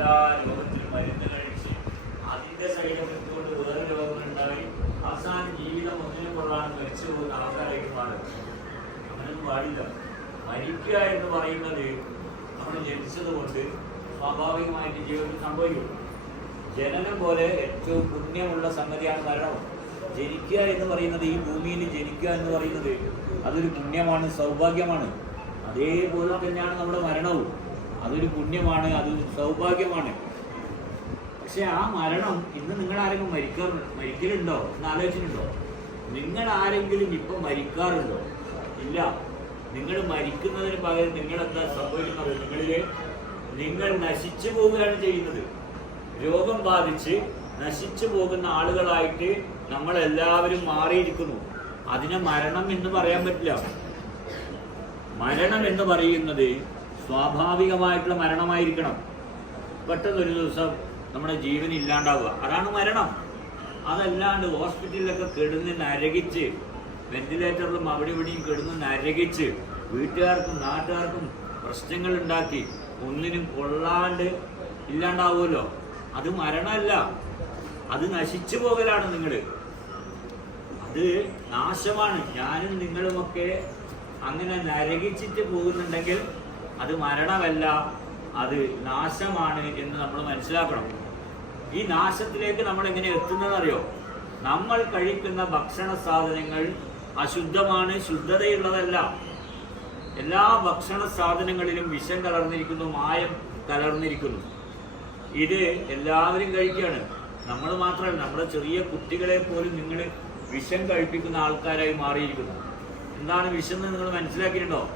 എല്ലാ രോഗത്തിനും മരുന്ന് കഴിച്ച് അതിന്റെ സൈഡ് എഫക്ട് കൊണ്ട് വേറെ രോഗങ്ങൾ അവസാന ജീവിതം ഒന്നിനെ കൊള്ളാണ് മരിച്ചു പോകുന്ന ആൾക്കാരായിട്ട് മാറും. അങ്ങനെയൊന്നും പാടില്ല. മരിക്കുക എന്ന് പറയുന്നത് നമ്മൾ ജനിച്ചത് കൊണ്ട് സ്വാഭാവികമായിട്ട് ജീവിതത്തിൽ സംഭവിക്കും. ജനനം പോലെ ഏറ്റവും പുണ്യമുള്ള സംഗതിയാണ് മരണം. ജനിക്കുക എന്ന് പറയുന്നത് ഈ ഭൂമിയിൽ ജനിക്കുക എന്ന് പറയുന്നത് അതൊരു പുണ്യമാണ് സൗഭാഗ്യമാണ്. അതേപോലെ തന്നെയാണ് നമ്മുടെ മരണവും. അതൊരു പുണ്യമാണ് അത് സൗഭാഗ്യമാണ്. പക്ഷെ ആ മരണം ഇന്ന് നിങ്ങൾ ആരെങ്കിലും മരിക്കാറുണ്ടോ മരിക്കലുണ്ടോ? എന്ന് ആലോചിച്ചിട്ടുണ്ടോ? നിങ്ങൾ ആരെങ്കിലും ഇപ്പൊ മരിക്കാറുണ്ടോ? ഇല്ല. നിങ്ങൾ മരിക്കുന്നതിന് പകരം നിങ്ങൾ എന്താ സംഭവിക്കുന്നത്? നിങ്ങളിൽ നിങ്ങൾ നശിച്ചു പോവുകയാണ് ചെയ്യുന്നത്. രോഗം ബാധിച്ച് നശിച്ചു പോകുന്ന ആളുകളായിട്ട് നമ്മൾ എല്ലാവരും മാറിയിരിക്കുന്നു. അതിനെ മരണം എന്ന് പറയാൻ പറ്റില്ല. മരണം എന്ന് പറയുന്നത് സ്വാഭാവികമായിട്ടുള്ള മരണമായിരിക്കണം. പെട്ടെന്നൊരു ദിവസം നമ്മുടെ ജീവൻ ഇല്ലാണ്ടാവുക. അതാണ് മരണം. അതല്ലാണ്ട് ഹോസ്പിറ്റലിലൊക്കെ കെടുന്ന് നരകിച്ച് വെന്റിലേറ്ററിലും അവിടെ ഇവിടെയും കെടുന്ന് നരകിച്ച് വീട്ടുകാർക്കും നാട്ടുകാർക്കും പ്രശ്നങ്ങൾ ഉണ്ടാക്കി ഒന്നിനും കൊള്ളാണ്ട് ഇല്ലാണ്ടാവുമല്ലോ. അത് മരണമല്ല. അത് നശിച്ചു പോകലാണ് നിങ്ങൾ അത് നാശമാണ്. ഞാനും നിങ്ങളുമൊക്കെ അങ്ങനെ നരകിച്ചിട്ട് പോകുന്നുണ്ടെങ്കിൽ അത് മരണമല്ല അത് നാശമാണ് എന്ന് നമ്മൾ മനസ്സിലാക്കണം. ഈ നാശത്തിലേക്ക് നമ്മൾ എങ്ങനെ എത്തുന്നതെന്നറിയോ? നമ്മൾ കഴിക്കുന്ന ഭക്ഷണ സാധനങ്ങൾ അശുദ്ധമാണ് ശുദ്ധതയുള്ളതല്ല. എല്ലാ ഭക്ഷണ സാധനങ്ങളിലും വിഷം കലർന്നിരിക്കുന്നു മായം കലർന്നിരിക്കുന്നു. ഇത് എല്ലാവരും കഴിക്കുകയാണ്. നമ്മൾ മാത്രമല്ല നമ്മുടെ ചെറിയ കുട്ടികളെ പോലും നിങ്ങൾ വിഷം കഴിപ്പിക്കുന്ന ആൾക്കാരായി മാറിയിരിക്കുന്നു. എന്താണ് വിഷം എന്ന് നിങ്ങൾ മനസ്സിലാക്കിയിട്ടുണ്ടോ?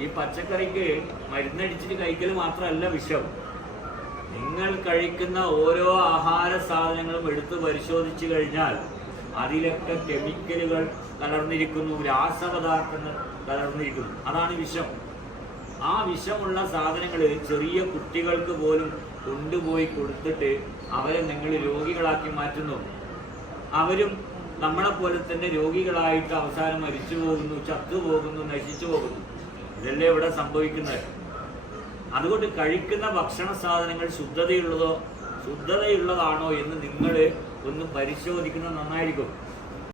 ഈ പച്ചക്കറിക്ക് മരുന്നടിച്ചിട്ട് കഴിക്കൽ മാത്രമല്ല വിഷം. നിങ്ങൾ കഴിക്കുന്ന ഓരോ ആഹാര സാധനങ്ങളും എടുത്ത് പരിശോധിച്ചു കഴിഞ്ഞാൽ അതിലൊക്കെ കെമിക്കലുകൾ കലർന്നിരിക്കുന്നു രാസപദാർത്ഥങ്ങൾ കലർന്നിരിക്കുന്നു അതാണ് വിഷം. ആ വിഷമുള്ള സാധനങ്ങൾ ചെറിയ കുട്ടികൾക്ക് പോലും കൊണ്ടുപോയി കൊടുത്തിട്ട് അവരെ നിങ്ങൾ രോഗികളാക്കി മാറ്റുന്നു. അവരും നമ്മളെ പോലെ തന്നെ രോഗികളായിട്ട് അവസാനം മരിച്ചു പോകുന്നു ചത്തു പോകുന്നു നശിച്ചു പോകുന്നു ഇതല്ലേ ഇവിടെ സംഭവിക്കുന്നത്? അതുകൊണ്ട് കഴിക്കുന്ന ഭക്ഷണ സാധനങ്ങൾ ശുദ്ധതയുള്ളതോ ശുദ്ധതയുള്ളതാണോ എന്ന് നിങ്ങൾ ഒന്ന് പരിശോധിക്കുന്നത് നന്നായിരിക്കും.